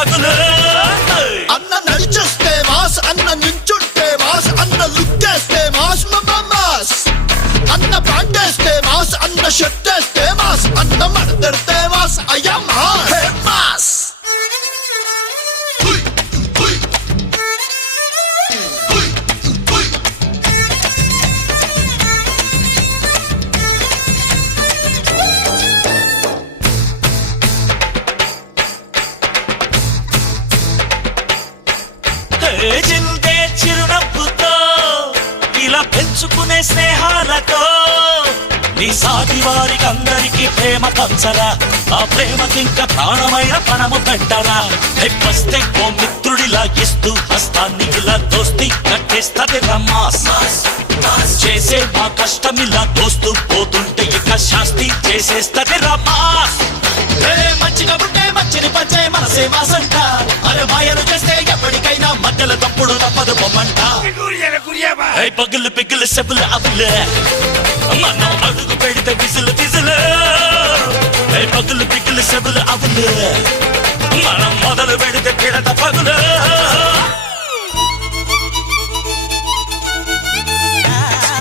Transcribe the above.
పగులు అన్న నడిచొస్తే మాస్ అన్న నించుంటే మాస్ అన్న లుక్కేస్తే మాస్ మాస్ అన్న ప్యాంటేస్తే మాస్ అన్న షర్టేస్తే మాస్ అన్న మడతెడితే మాస్ అయ్యా మాస్ జిల్దే చిరునవ్వుతో ఇలా పెంచుకునే స్నేహాలతో నీ సాటి వారికి అందరికీ ప్రేమ పంచరా ఆ ప్రేమకింక ప్రాణమైన పణము పెట్టరా వస్తే ఓ మిత్రుడిలా ఇస్తూ హస్తాన్ని ఇలా దోస్తి కట్టేస్తది రమాస్ చేసే మా కష్టం ఇలా దోస్తూ పోతుంటే ఇక శాస్తి చేసేస్తది రమాస్ మంచిగా ఉంటే మంచిని పంచే మనసే వాసంట అరే మాయను చేస్తే ఎప్పటికైనా మధ్యలో తప్పుడు తప్పదు బొమ్మంట పగులు పిగులు సెబులు అబులే మనం అడుగు పెడితే విజులు విజులు పగులు పిగులు సెబులు అబులే మనం మొదలు పెడితే పిడత